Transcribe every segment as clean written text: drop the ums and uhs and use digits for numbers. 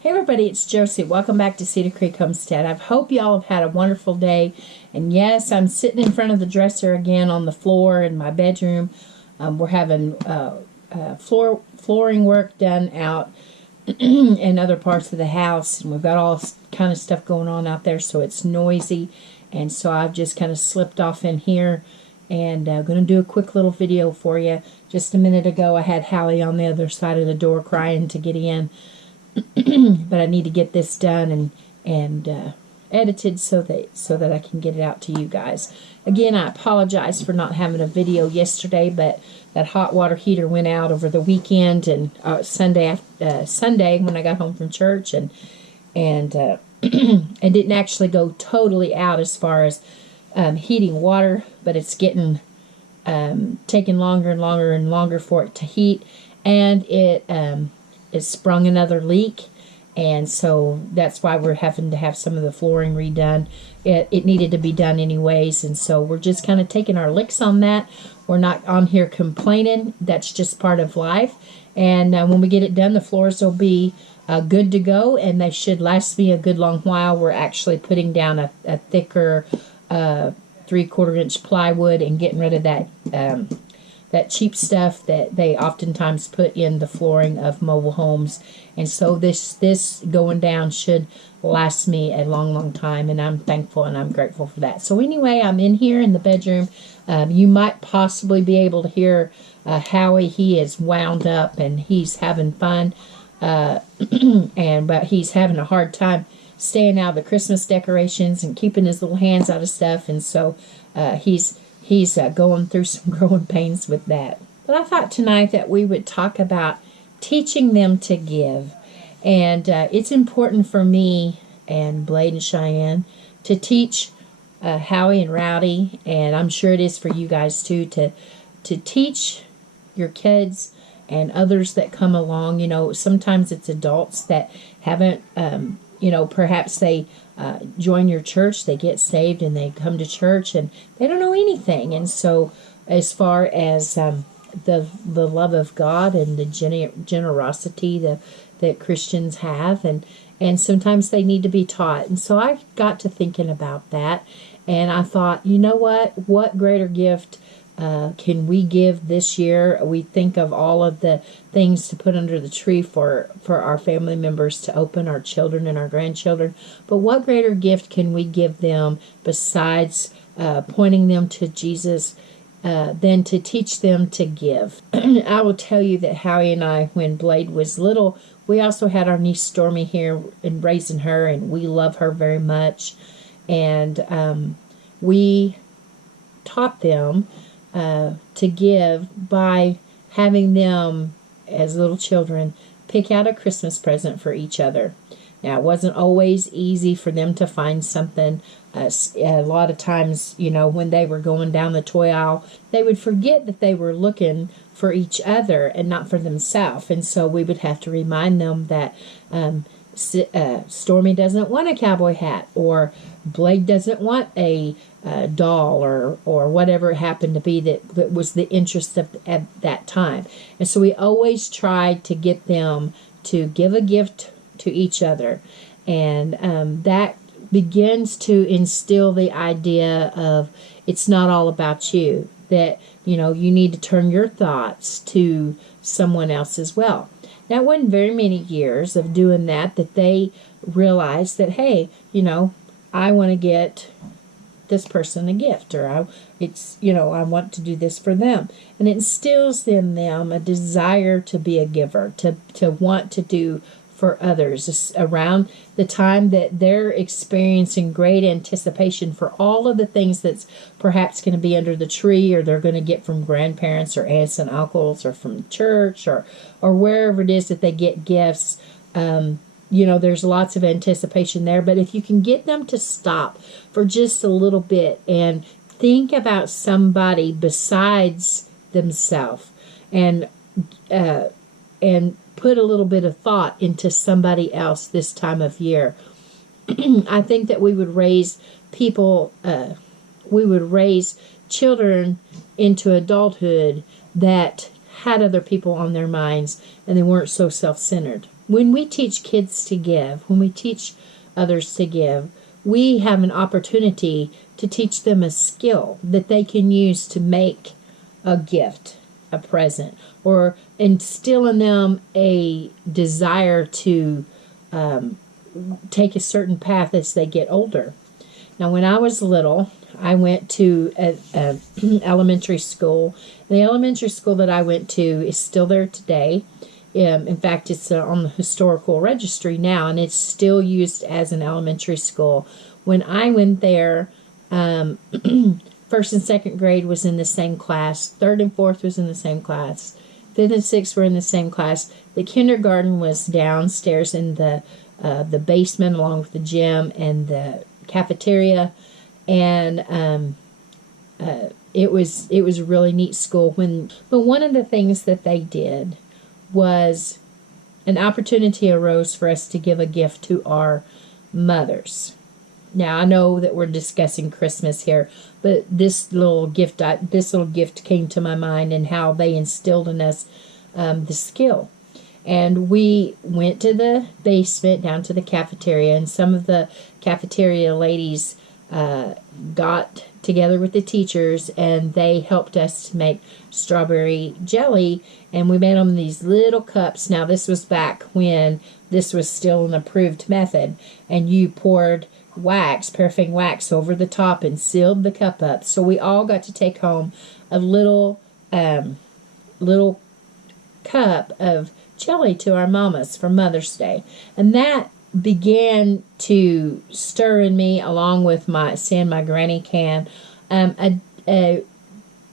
Hey everybody, it's Josie. Welcome back to Cedar Creek Homestead. I hope y'all have had a wonderful day. And yes, I'm sitting in front of the dresser again on the floor in my bedroom. We're having flooring work done out in other parts of the house. And we've got all kind of stuff going on out there, so it's noisy. And so I've just kind of slipped off in here and I'm going to do a quick little video for you. Just a minute ago, I had Hallie on the other side of the door crying to get in. But I need to get this done and edited so that I can get it out to you guys. Again, I apologize for not having a video yesterday, but that hot water heater went out over the weekend and Sunday when I got home from church, and it didn't actually go totally out as far as heating water, but it's getting taking longer and longer and longer for it to heat, and it sprung another leak, and so that's why we're having to have some of the flooring redone. It needed to be done anyways, and so we're just kind of taking our licks on that. We're not on here complaining. That's just part of life, and when we get it done, the floors will be good to go, and they should last me a good long while. We're actually putting down a thicker 3/4 inch plywood and getting rid of that cheap stuff that they oftentimes put in the flooring of mobile homes. And so this going down should last me a long, long time, and I'm thankful and I'm grateful for that. So anyway, I'm in here in the bedroom. You might possibly be able to hear Howie. He is wound up and he's having fun, but he's having a hard time staying out of the Christmas decorations and keeping his little hands out of stuff, and so he's going through some growing pains with that. But I thought tonight that we would talk about teaching them to give. And it's important for me and Blade and Cheyenne to teach Howie and Rowdy, and I'm sure it is for you guys too, to teach your kids and others that come along. You know, sometimes it's adults that haven't, perhaps they join your church, they get saved, and they come to church, and they don't know anything. And so as far as the love of God and the generosity that Christians have, and sometimes they need to be taught. And so I got to thinking about that, and I thought, you know what greater gift can we give this year? We think of all of the things to put under the tree for our family members to open, our children and our grandchildren. But what greater gift can we give them besides pointing them to Jesus than to teach them to give? I will tell you that Howie and I, when Blade was little, we also had our niece Stormy here and raising her, and we love her very much. And we taught them to give by having them, as little children, pick out a Christmas present for each other. Now, it wasn't always easy for them to find something. A lot of times, when they were going down the toy aisle, they would forget that they were looking for each other and not for themselves. And so we would have to remind them that Stormy doesn't want a cowboy hat, or Blake doesn't want a doll, or whatever it happened to be that was the interest at that time. And so we always tried to get them to give a gift to each other, and that begins to instill the idea of it's not all about you, that you need to turn your thoughts to someone else as well. Now, it wasn't very many years of doing that they realized that, hey, I want to get this person a gift, or I want to do this for them. And it instills in them a desire to be a giver, to want to do for others. It's around the time that they're experiencing great anticipation for all of the things that's perhaps going to be under the tree, or they're going to get from grandparents or aunts and uncles, or from church, or wherever it is that they get gifts. There's lots of anticipation there. But if you can get them to stop for just a little bit and think about somebody besides themselves, and put a little bit of thought into somebody else this time of year, I think that we would raise children into adulthood that had other people on their minds, and they weren't so self-centered. when we teach kids to give, when we teach others to give, we have an opportunity to teach them a skill that they can use to make a gift, a present, or instill in them a desire to take a certain path as they get older. Now, when I was little, I went to a elementary school. The elementary school that I went to is still there today. In fact, it's on the historical registry now, and it's still used as an elementary school. When I went there, first and second grade was in the same class. Third and fourth was in the same class. Fifth and sixth were in the same class. The kindergarten was downstairs in the basement, along with the gym and the cafeteria, and it was a really neat school. But one of the things that they did was an opportunity arose for us to give a gift to our mothers. Now, I know that we're discussing Christmas here, but this little gift came to my mind, and how they instilled in us the skill. And we went to the basement, down to the cafeteria, and some of the cafeteria ladies got together with the teachers, and they helped us to make strawberry jelly, and we made them in these little cups. Now, this was back when this was still an approved method, and you poured paraffin wax over the top and sealed the cup up. So we all got to take home a little cup of jelly to our mamas for Mother's Day. And that began to stir in me, along with seeing my granny can, a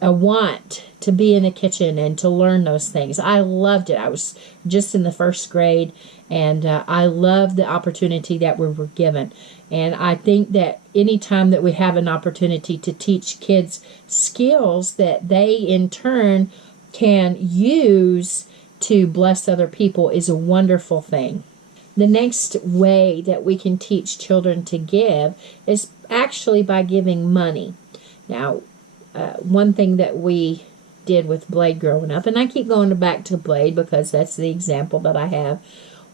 want to be in the kitchen and to learn those things. I loved it. I was just in the first grade, and I loved the opportunity that we were given. And I think that anytime that we have an opportunity to teach kids skills that they in turn can use to bless other people is a wonderful thing. The next way that we can teach children to give is actually by giving money. Now, one thing that we did with Blade growing up, and I keep going back to Blade because that's the example that I have,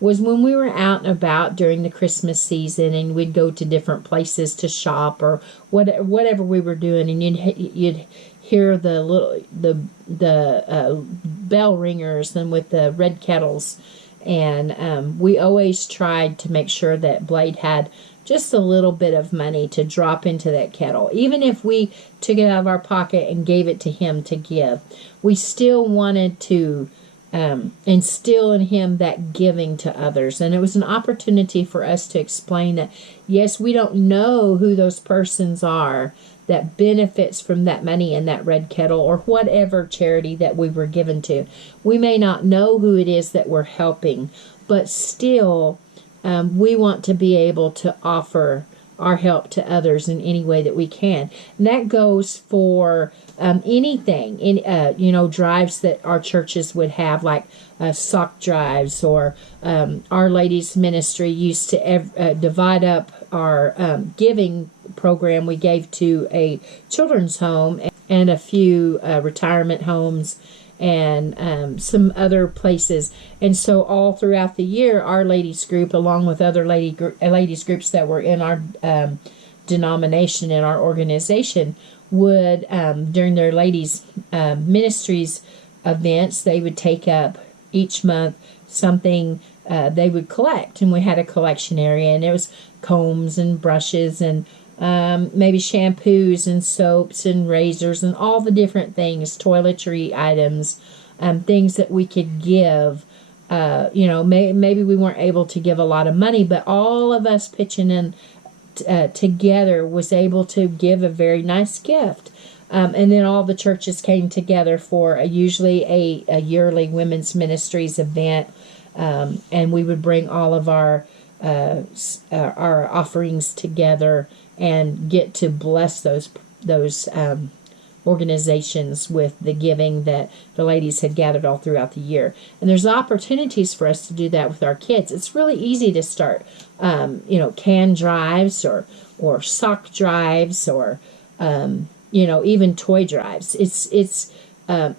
was when we were out and about during the Christmas season, and we'd go to different places to shop or whatever we were doing, and you'd hear the bell ringers and with the red kettles, and we always tried to make sure that Blade had just a little bit of money to drop into that kettle. Even if we took it out of our pocket and gave it to him to give, we still wanted to instill in him that giving to others. And it was an opportunity for us to explain that, yes, we don't know who those persons are that benefits from that money in that red kettle or whatever charity that we were given to. We may not know who it is that we're helping, but still we want to be able to offer our help to others in any way that we can. And that goes for anything, drives that our churches would have, like sock drives, or Our Lady's Ministry used to divide up our giving program we gave to a children's home and a few retirement homes and some other places. And so all throughout the year, Our Ladies group, along with other ladies groups that were in our denomination, in our organization, would, during their ladies ministries events, they would take up each month something they would collect. And we had a collection area, and it was combs and brushes and maybe shampoos and soaps and razors and all the different things, toiletry items, things that we could give. Maybe we weren't able to give a lot of money, but all of us pitching in together was able to give a very nice gift. And then all the churches came together for usually a yearly women's ministries event, and we would bring all of our offerings together and get to bless those organizations with the giving that the ladies had gathered all throughout the year. And there's opportunities for us to do that with our kids. It's really easy to start, can drives or sock drives or, even toy drives. It's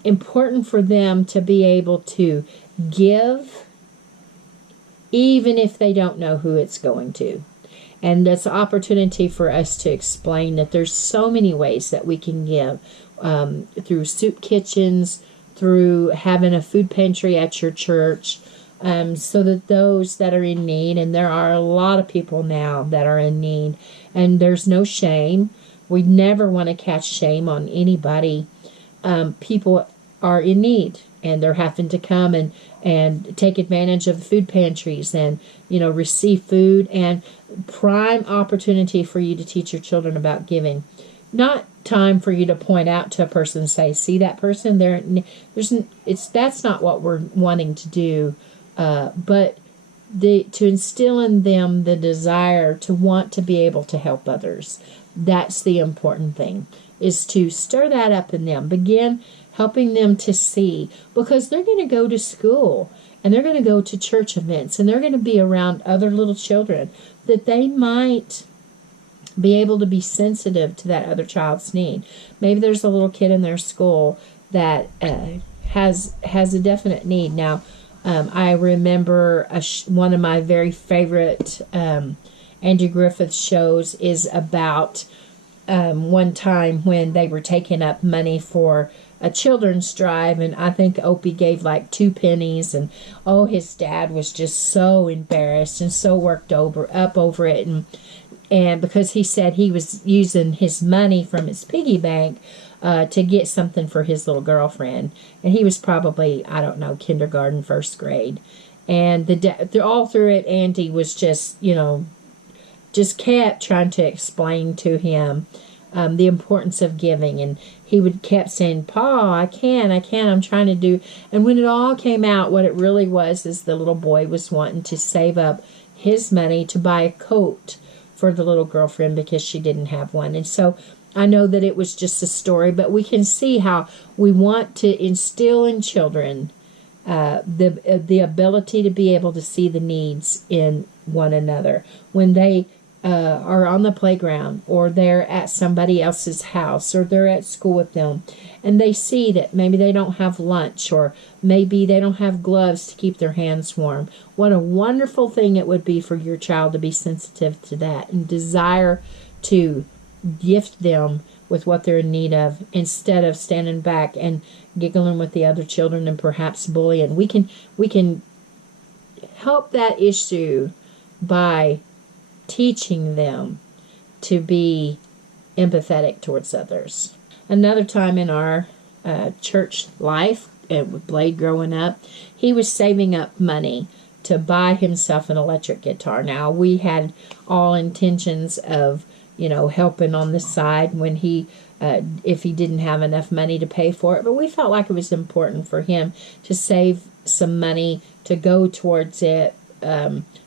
important for them to be able to give even if they don't know who it's going to. And that's an opportunity for us to explain that there's so many ways that we can give, through soup kitchens, through having a food pantry at your church, so that those that are in need, and there are a lot of people now that are in need, and there's no shame. We never want to catch shame on anybody. People are in need, and they're having to come and take advantage of the food pantries and, receive food, and prime opportunity for you to teach your children about giving. Not time for you to point out to a person and say, see that person there, that's not what we're wanting to do, but to instill in them the desire to want to be able to help others. That's the important thing, is to stir that up in them. Begin helping them to see, because they're going to go to school and they're going to go to church events and they're going to be around other little children, that they might be able to be sensitive to that other child's need. Maybe there's a little kid in their school that has a definite need. Now, I remember one of my very favorite Andy Griffith shows is about one time when they were taking up money for a children's drive, and I think Opie gave like 2 pennies, and his dad was just so embarrassed and so worked up over it, and because he said he was using his money from his piggy bank to get something for his little girlfriend, and he was probably, I don't know, kindergarten, first grade, and all through it, Andy was just kept trying to explain to him the importance of giving, and he would kept saying, "Pa, I can't, I'm trying to do," and when it all came out, what it really was is the little boy was wanting to save up his money to buy a coat for the little girlfriend because she didn't have one. And so I know that it was just a story, but we can see how we want to instill in children the ability to be able to see the needs in one another when they are on the playground, or they're at somebody else's house, or they're at school with them, and they see that maybe they don't have lunch, or maybe they don't have gloves to keep their hands warm. What a wonderful thing it would be for your child to be sensitive to that and desire to gift them with what they're in need of, instead of standing back and giggling with the other children and perhaps bullying. We can help that issue by teaching them to be empathetic towards others. Another time in our church life, with Blade growing up, he was saving up money to buy himself an electric guitar. Now, we had all intentions of, helping on the side when if he didn't have enough money to pay for it, but we felt like it was important for him to save some money to go towards it.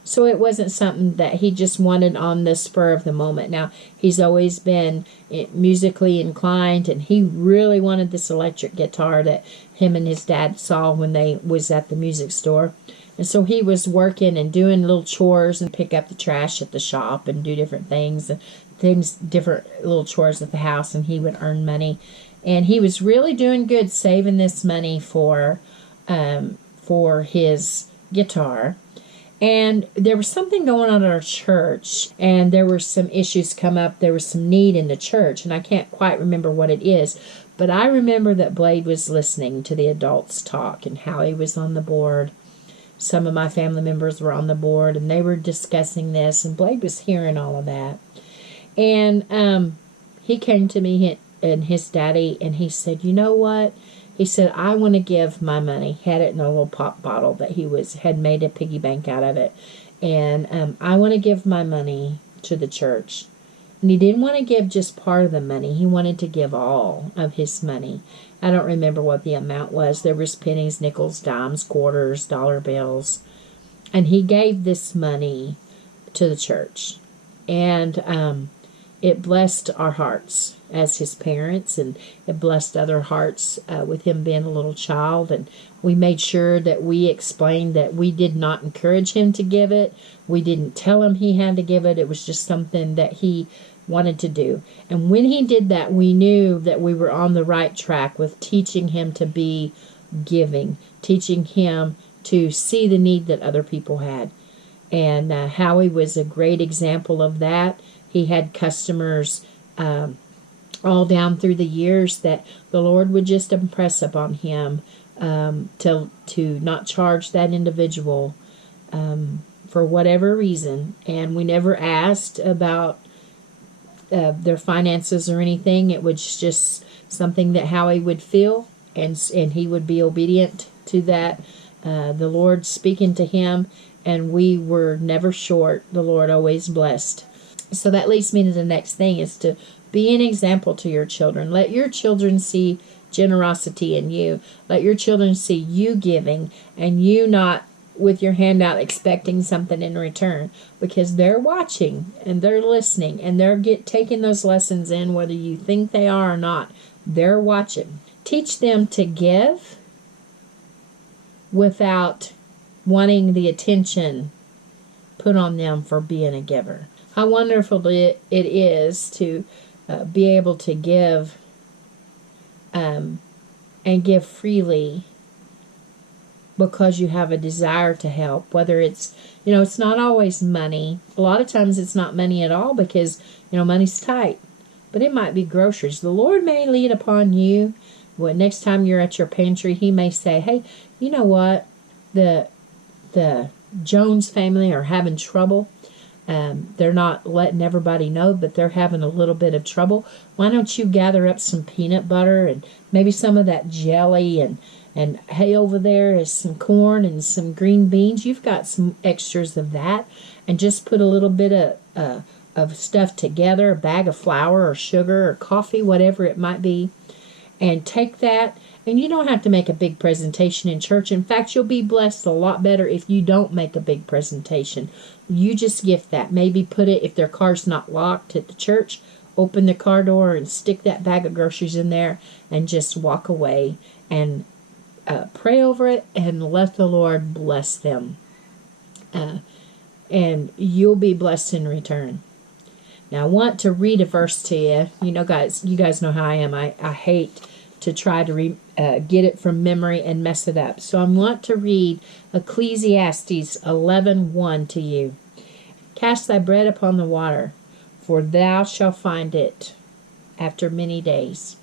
So it wasn't something that he just wanted on the spur of the moment. Now, he's always been musically inclined, and he really wanted this electric guitar that him and his dad saw when they was at the music store. And so he was working and doing little chores and pick up the trash at the shop and do different different little chores at the house, and he would earn money. And he was really doing good saving this money for his guitar. And there was something going on in our church, and there were some issues come up. There was some need in the church, and I can't quite remember what it is. But I remember that Blade was listening to the adults talk and how he was on the board. Some of my family members were on the board, and they were discussing this, and Blade was hearing all of that. And he came to me and his daddy, and he said, "You know what?" He said, "I want to give my money." He had it in a little pop bottle that he had made a piggy bank out of it. And "I want to give my money to the church." And he didn't want to give just part of the money. He wanted to give all of his money. I don't remember what the amount was. There was pennies, nickels, dimes, quarters, dollar bills. And he gave this money to the church. And it blessed our hearts as his parents, and it blessed other hearts with him being a little child. And we made sure that we explained that we did not encourage him to give it. We didn't tell him he had to give it. It was just something that he wanted to do. And when he did that, we knew that we were on the right track with teaching him to be giving, teaching him to see the need that other people had. And Howie was a great example of that. He had customers all down through the years that the Lord would just impress upon him to not charge that individual for whatever reason. And we never asked about their finances or anything. It was just something that Howie would feel, and he would be obedient to that. The Lord speaking to him, and we were never short. The Lord always blessed. So that leads me to the next thing, is to be an example to your children. Let your children see generosity in you. Let your children see you giving, and you not with your hand out expecting something in return, because they're watching and they're listening and they're taking those lessons in, whether you think they are or not. They're watching. Teach them to give without wanting the attention put on them for being a giver. How wonderful it is to be able to give and give freely because you have a desire to help. Whether it's, it's not always money. A lot of times it's not money at all because, money's tight. But it might be groceries. The Lord may lead upon you. Well, next time you're at your pantry, he may say, hey, you know what? The Jones family are having trouble. They're not letting everybody know, but they're having a little bit of trouble. Why don't you gather up some peanut butter and maybe some of that jelly, and hey, over there is some corn and some green beans. You've got some extras of that, and just put a little bit of stuff together, a bag of flour or sugar or coffee, whatever it might be, and take that. And you don't have to make a big presentation in church. In fact, you'll be blessed a lot better if you don't make a big presentation. You just gift that. Maybe put it, if their car's not locked at the church, open the car door and stick that bag of groceries in there and just walk away and pray over it and let the Lord bless them. And you'll be blessed in return. Now, I want to read a verse to you. You guys know how I am. I hate to try to get it from memory and mess it up. So I want to read Ecclesiastes 11:1 to you. Cast thy bread upon the water, for thou shalt find it after many days.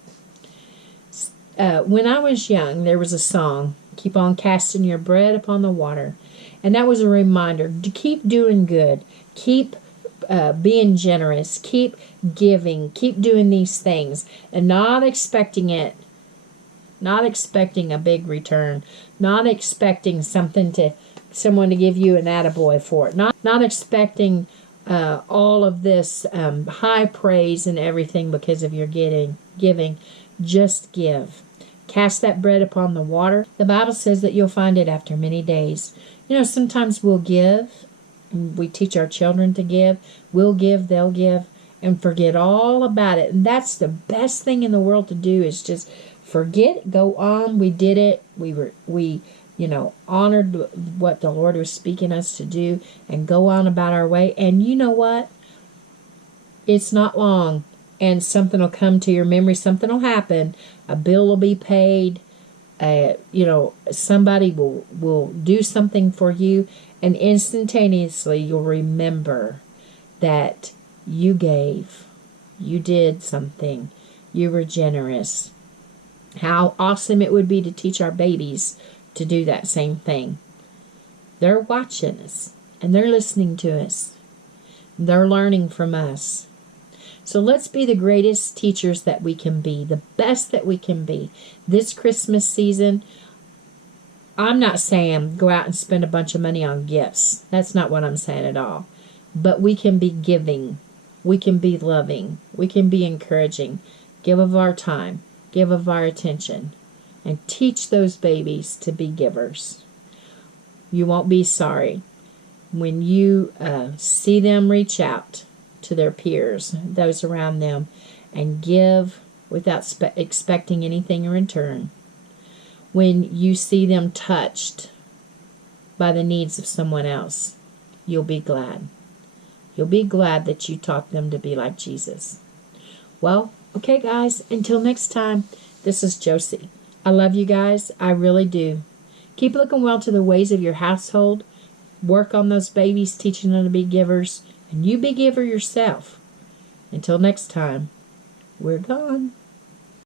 When I was young, there was a song, keep on casting your bread upon the water. And that was a reminder to keep doing good, keep being generous, keep giving, keep doing these things, and not expecting it. Not expecting a big return. Not expecting someone to give you an attaboy for it. Not expecting all of this high praise and everything because of your giving. Just give. Cast that bread upon the water. The Bible says that you'll find it after many days. Sometimes we'll give. We teach our children to give. We'll give, they'll give, and forget all about it. And that's the best thing in the world to do, is just forget, go on. We did it. We honored what the Lord was speaking us to do, and go on about our way. And you know what? It's not long, and something will come to your memory. Something will happen. A bill will be paid. Somebody will do something for you, and instantaneously you'll remember that you gave. You did something. You were generous. How awesome it would be to teach our babies to do that same thing. They're watching us, and they're listening to us. They're learning from us. So let's be the greatest teachers that we can be, the best that we can be. This Christmas season, I'm not saying go out and spend a bunch of money on gifts. That's not what I'm saying at all. But we can be giving. We can be loving. We can be encouraging. Give of our time. Give of our attention. And teach those babies to be givers. You won't be sorry when you see them reach out to their peers, those around them, and give without expecting anything in return. When you see them touched by the needs of someone else, you'll be glad. You'll be glad that you taught them to be like Jesus. Well, okay, guys, until next time, this is Josie. I love you guys. I really do. Keep looking well to the ways of your household. work on those babies, teaching them to be givers, and you be giver yourself. Until next time, we're gone.